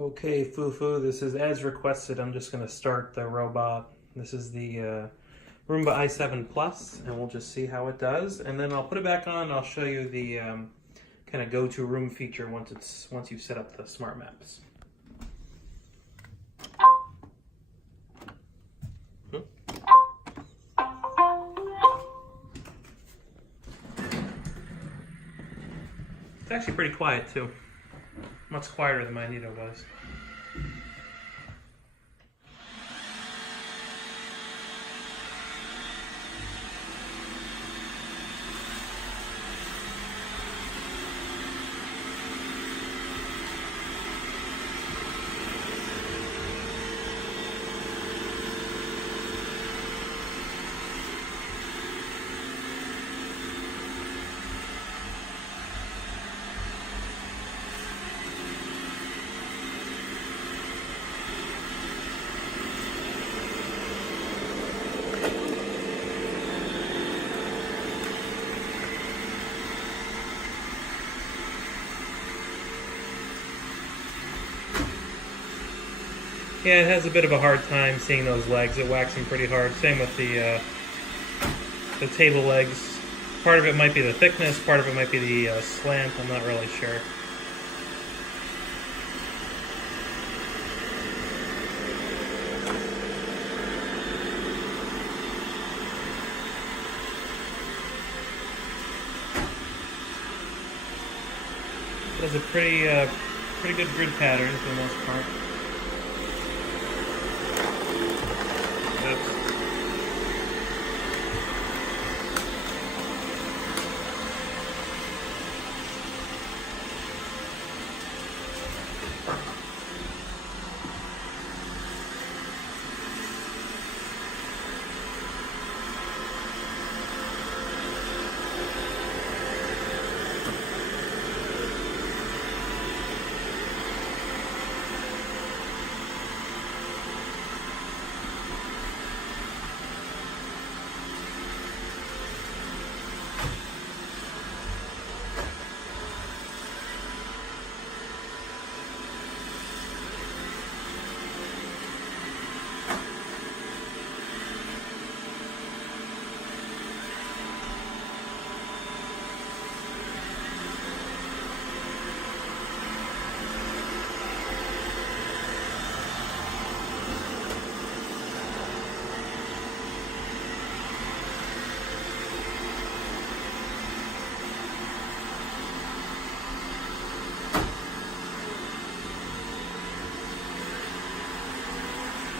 Okay, Fufu, this is as requested. I'm just going to start the robot. This is the Roomba i7 Plus, and we'll just see how it does. And then I'll put it back on, and I'll show you the kind of go-to room feature once you've set up the smart maps. It's actually pretty quiet too. Much quieter than my Nito was. Yeah, it has a bit of a hard time seeing those legs. It whacks them pretty hard. Same with the table legs. Part of it might be the thickness, part of it might be the slant. I'm not really sure. It has a pretty good grid pattern for the most part.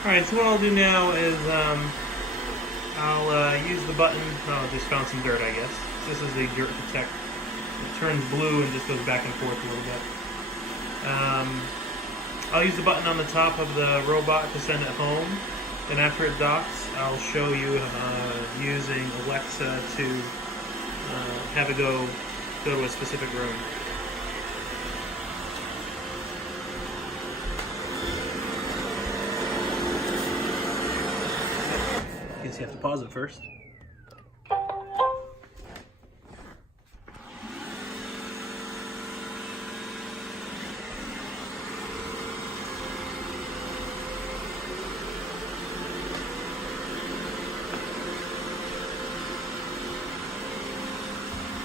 Alright, so what I'll do now is I'll use the button. Oh, just found some dirt, I guess. This is the dirt detect. It turns blue and just goes back and forth a little bit. I'll use the button on the top of the robot to send it home. And after it docks, I'll show you using Alexa to have it go to a specific room. Guess you have to pause it first.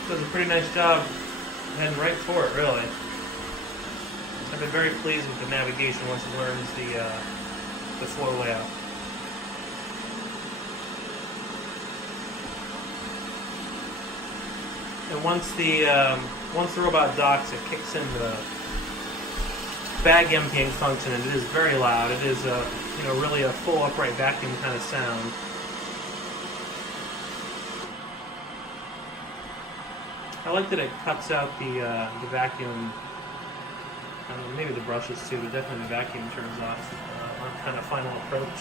Does a pretty nice job heading right for it, really. I've been very pleased with the navigation once it learns the floor layout. And once the robot docks, it kicks in the bag emptying function, and it is very loud. It is really a full upright vacuum kind of sound. I like that it cuts out the vacuum. Maybe the brushes too, but definitely the vacuum turns off on kind of final approach.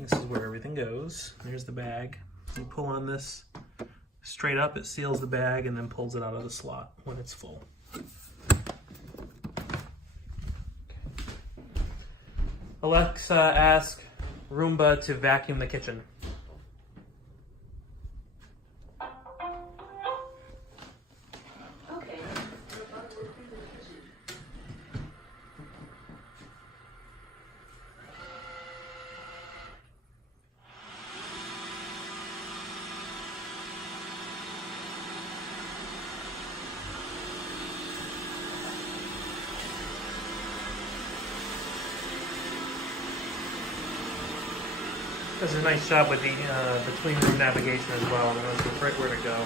This is where everything goes. There's the bag. You pull on this straight up, it seals the bag and then pulls it out of the slot when it's full. Alexa, ask Roomba to vacuum the kitchen. Okay. Does a nice job with the between room navigation as well. It knows right where to go.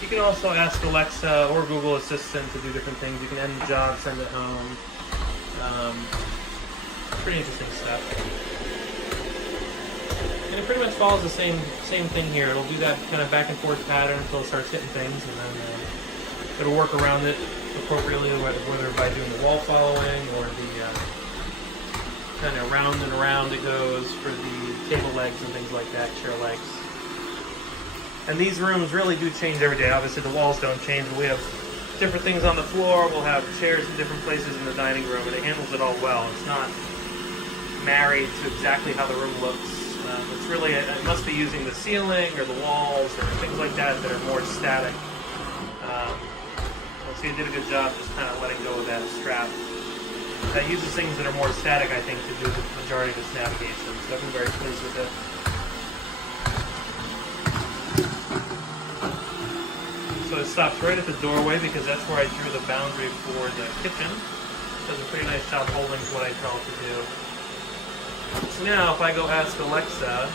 You can also ask Alexa or Google Assistant to do different things. You can end the job, send it home. Pretty interesting stuff. And it pretty much follows the same thing here. It'll do that kind of back and forth pattern until it starts hitting things, and then it'll work around it appropriately, whether by doing the wall following or the kind of round and around it goes for the table legs and things like that, chair legs. And these rooms really do change every day. Obviously the walls don't change, but we have different things on the floor. We'll have chairs in different places in the dining room, and it handles it all well. It's not married to exactly how the room looks. It's really, it must be using the ceiling or the walls or things like that are more static. So you did a good job just kind of letting go of that strap. That uses things that are more static, I think, to do the majority of this navigation. So I've been very pleased with it. So it stops right at the doorway because that's where I drew the boundary for the kitchen. Does a pretty nice job holding to what I tell it to do. So now if I go ask Alexa,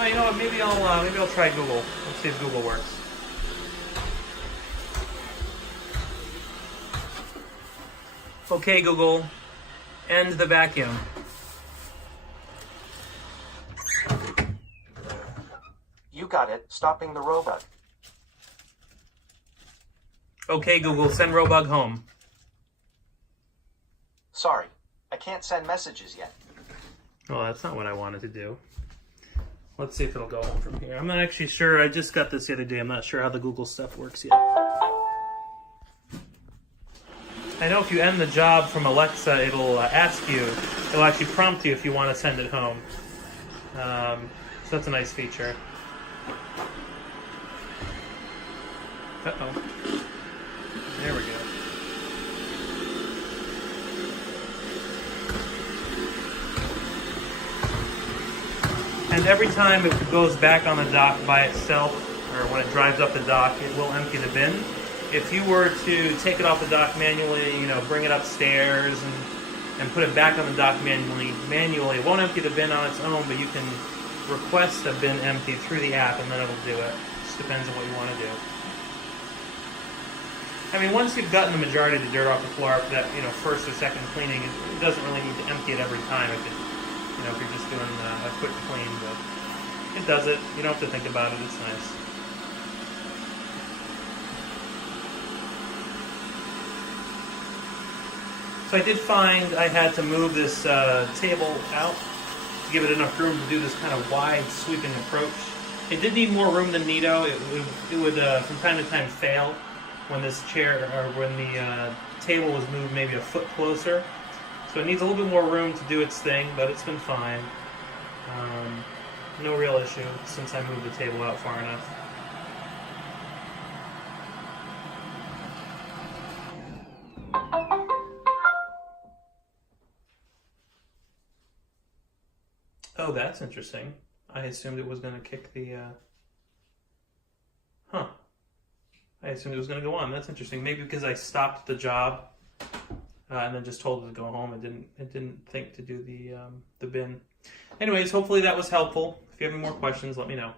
oh, you know what, maybe I'll try Google. Let's see if Google works. Okay, Google, end the vacuum. You got it, stopping the robot. Okay, Google, send Robug home. Sorry, I can't send messages yet. Oh, that's not what I wanted to do. Let's see if it'll go home from here. I'm not actually sure. I just got this the other day. I'm not sure how the Google stuff works yet. I know if you end the job from Alexa, it'll ask you, it'll actually prompt you if you want to send it home. So that's a nice feature. Uh-oh. There we go. And every time it goes back on the dock by itself, or when it drives up the dock, it will empty the bin. If you were to take it off the dock manually, bring it upstairs and put it back on the dock manually, it won't empty the bin on its own, but you can request a bin empty through the app and then it'll do it. Just depends on what you want to do. I mean, once you've gotten the majority of the dirt off the floor after that, first or second cleaning, it doesn't really need to empty it every time if you're just doing a quick clean, but it does it. You don't have to think about it. It's nice. So I did find I had to move this table out to give it enough room to do this kind of wide sweeping approach. It did need more room than Nito. It would from time to time fail when this chair or when the table was moved maybe a foot closer. So it needs a little bit more room to do its thing, but it's been fine. No real issue since I moved the table out far enough. Oh, that's interesting. I assumed it was going to kick the... I assumed it was going to go on. That's interesting. Maybe because I stopped the job and then just told it to go home. It didn't think to do the bin. Anyways, hopefully that was helpful. If you have any more questions, let me know.